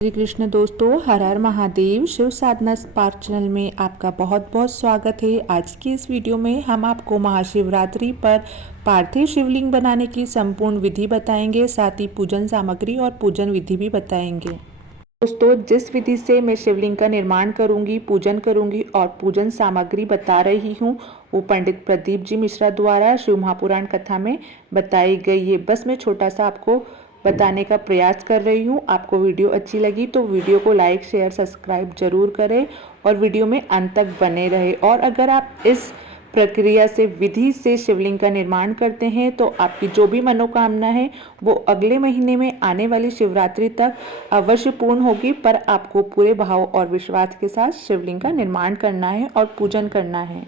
श्री कृष्ण दोस्तों, हर हर महादेव। शिव साधना spark channel में आपका बहुत बहुत स्वागत है। आज की इस वीडियो में हम आपको महाशिवरात्रि पर पार्थिव शिवलिंग बनाने की संपूर्ण विधि बताएंगे, साथ ही पूजन सामग्री और पूजन विधि भी बताएंगे। दोस्तों, जिस विधि से मैं शिवलिंग का निर्माण करूंगी, पूजन करूंगी और पूजन सामग्री बता रही हूं, वो पंडित प्रदीप जी मिश्रा द्वारा शिव महापुराण कथा में बताई गई है। बस मैं छोटा सा आपको बताने का प्रयास कर रही हूँ। आपको वीडियो अच्छी लगी तो वीडियो को लाइक शेयर सब्सक्राइब जरूर करें और वीडियो में अंत तक बने रहे। और अगर आप इस प्रक्रिया से विधि से शिवलिंग का निर्माण करते हैं तो आपकी जो भी मनोकामना है वो अगले महीने में आने वाली शिवरात्रि तक अवश्य पूर्ण होगी। पर आपको पूरे भाव और विश्वास के साथ शिवलिंग का निर्माण करना है और पूजन करना है।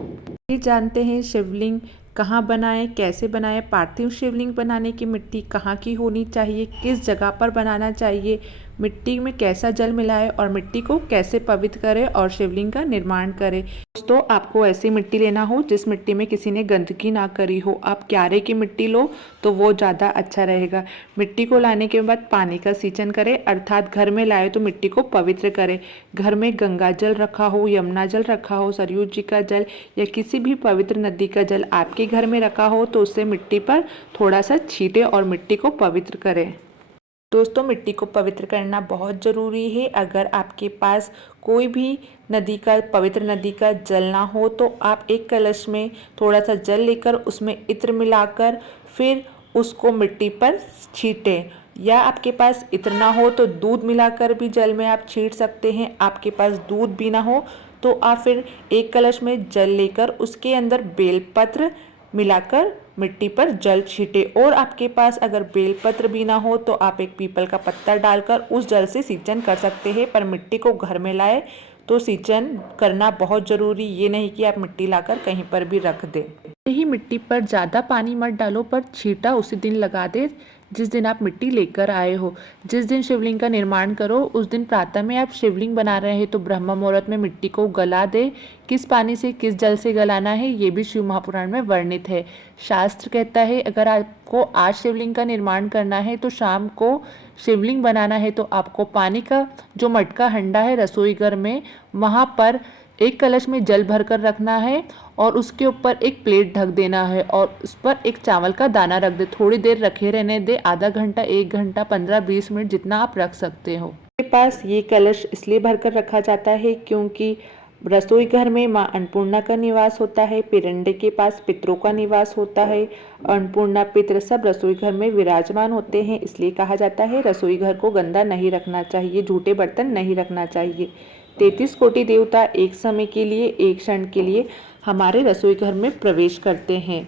ये जानते हैं शिवलिंग कहाँ बनाएं, कैसे बनाएं। पार्थिव शिवलिंग बनाने की मिट्टी कहाँ की होनी चाहिए, किस जगह पर बनाना चाहिए, मिट्टी में कैसा जल मिलाएं और मिट्टी को कैसे पवित्र करें और शिवलिंग का निर्माण करें। दोस्तों, आपको ऐसी मिट्टी लेना हो जिस मिट्टी में किसी ने गंदगी ना करी हो। आप क्यारे की मिट्टी लो तो वो ज़्यादा अच्छा रहेगा। मिट्टी को लाने के बाद पानी का सिंचन करें, अर्थात घर में लाए तो मिट्टी को पवित्र करें। घर में गंगा जल रखा हो, यमुना जल रखा हो, सरयू जी का जल या किसी भी पवित्र नदी का जल आपके घर में रखा हो तो उससे मिट्टी पर थोड़ा सा छींटे और मिट्टी को पवित्र करें। दोस्तों, मिट्टी को पवित्र करना बहुत ज़रूरी है। अगर आपके पास कोई भी पवित्र नदी का जल ना हो तो आप एक कलश में थोड़ा सा जल लेकर उसमें इत्र मिलाकर फिर उसको मिट्टी पर छींटें। या आपके पास इत्र ना हो तो दूध मिलाकर भी जल में आप छींट सकते हैं। आपके पास दूध भी ना हो तो आप फिर एक कलश में जल लेकर उसके अंदर बेलपत्र मिलाकर मिट्टी पर जल छींटे। और आपके पास अगर बेलपत्र भी ना हो तो आप एक पीपल का पत्ता डालकर उस जल से सिंचन कर सकते हैं। पर मिट्टी को घर में लाए तो सिंचन करना बहुत ज़रूरी, ये नहीं कि आप मिट्टी लाकर कहीं पर भी रख दें। यही मिट्टी पर ज़्यादा पानी मत डालो, पर छींटा उसी दिन लगा दे जिस दिन आप मिट्टी लेकर आए हो। जिस दिन शिवलिंग का निर्माण करो उस दिन प्रातः में आप शिवलिंग बना रहे हैं तो ब्रह्म मुहूर्त में मिट्टी को गला दे। किस पानी से किस जल से गलाना है ये भी शिव महापुराण में वर्णित है। शास्त्र कहता है अगर आपको आज शिवलिंग का निर्माण करना है तो शाम को शिवलिंग बनाना है तो आपको पानी का जो मटका हंडा है रसोई घर में, वहाँ पर एक कलश में जल भरकर रखना है और उसके ऊपर एक प्लेट ढक देना है और उस पर एक चावल का दाना रख दे। थोड़ी देर रखे रहने दे, आधा घंटा, 1 घंटा, 15-20 मिनट जितना आप रख सकते हो। मेरे पास ये कलश इसलिए भरकर रखा जाता है क्योंकि रसोई घर में माँ अन्नपूर्णा का निवास होता है, पिरंडे के पास पितरों का निवास होता है। अन्नपूर्णा पितर सब रसोई घर में विराजमान होते हैं, इसलिए कहा जाता है रसोई घर को गंदा नहीं रखना चाहिए, झूठे बर्तन नहीं रखना चाहिए। 33 कोटि देवता एक समय के लिए, एक क्षण के लिए हमारे रसोई घर में प्रवेश करते हैं।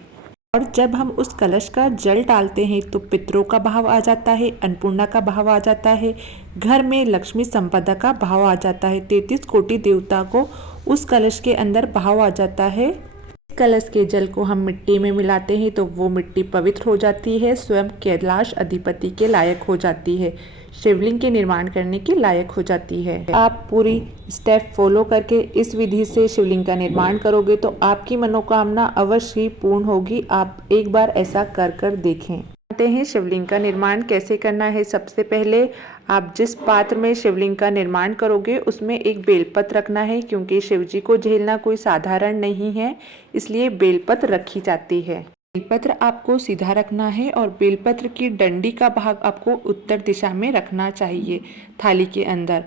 और जब हम उस कलश का जल डालते हैं तो पितरों का भाव आ जाता है, अन्नपूर्णा का भाव आ जाता है, घर में लक्ष्मी संपदा का भाव आ जाता है। 33 कोटि देवता को उस कलश के अंदर भाव आ जाता है। इस कलश के जल को हम मिट्टी में मिलाते हैं तो वो मिट्टी पवित्र हो जाती है, स्वयं कैलाश अधिपति के लायक हो जाती है, शिवलिंग के निर्माण करने के लायक हो जाती है। आप पूरी स्टेप फॉलो करके इस विधि से शिवलिंग का निर्माण करोगे तो आपकी मनोकामना अवश्य ही पूर्ण होगी। आप एक बार ऐसा कर कर देखें। जानते हैं शिवलिंग का निर्माण कैसे करना है। सबसे पहले आप जिस पात्र में शिवलिंग का निर्माण करोगे उसमें एक बेलपत्र रखना है, क्योंकि शिव जी को झेलना कोई साधारण नहीं है, इसलिए बेलपत्र रखी जाती है। बेलपत्र आपको सीधा रखना है और बेलपत्र की डंडी का भाग आपको उत्तर दिशा में रखना चाहिए थाली के अंदर।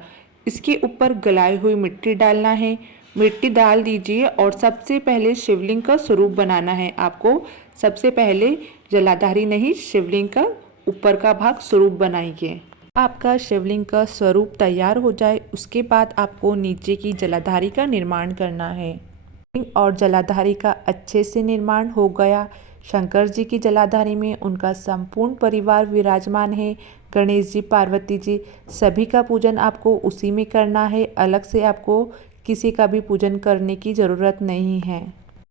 इसके ऊपर गलाई हुई मिट्टी डालना है, मिट्टी डाल दीजिए और सबसे पहले शिवलिंग का स्वरूप बनाना है। आपको सबसे पहले जलाधारी नहीं, शिवलिंग का ऊपर का भाग स्वरूप बनाइए। आपका शिवलिंग का स्वरूप तैयार हो जाए उसके बाद आपको नीचे की जलाधारी का निर्माण करना है। और जलाधारी का अच्छे से निर्माण हो गया। शंकर जी की जलाधारी में उनका संपूर्ण परिवार विराजमान है। गणेश जी, पार्वती जी, सभी का पूजन आपको उसी में करना है। अलग से आपको किसी का भी पूजन करने की ज़रूरत नहीं है।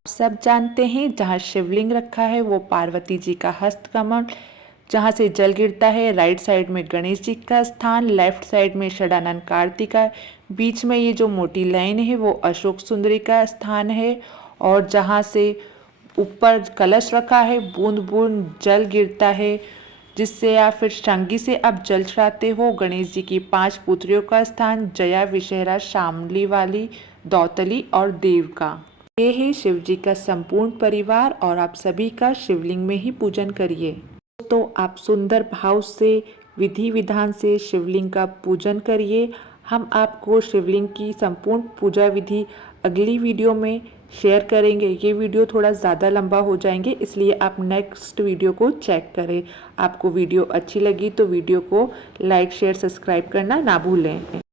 सब जानते हैं जहाँ शिवलिंग रखा है वो पार्वती जी का हस्तकमल, जहाँ से जल गिरता है राइट साइड में गणेश जी का स्थान, लेफ्ट साइड में षडानंद कार्तिका, बीच में ये जो मोटी लाइन है वो अशोक सुंदरी का स्थान है। और जहाँ से ऊपर कलश रखा है बूंद बूंद जल गिरता है जिससे या फिर शंगी से आप जल चढ़ाते हो। गणेश जी की 5 पुत्रियों का स्थान जया, विषहरा, शामली वाली, दौतली और देव का। ये है शिव जी का संपूर्ण परिवार और आप सभी का शिवलिंग में ही पूजन करिए। तो आप सुंदर भाव से विधि विधान से शिवलिंग का पूजन करिए। हम आपको शिवलिंग की संपूर्ण पूजा विधि अगली वीडियो में शेयर करेंगे। ये वीडियो थोड़ा ज़्यादा लंबा हो जाएंगे, इसलिए आप नेक्स्ट वीडियो को चेक करें। आपको वीडियो अच्छी लगी तो वीडियो को लाइक, शेयर, सब्सक्राइब करना ना भूलें।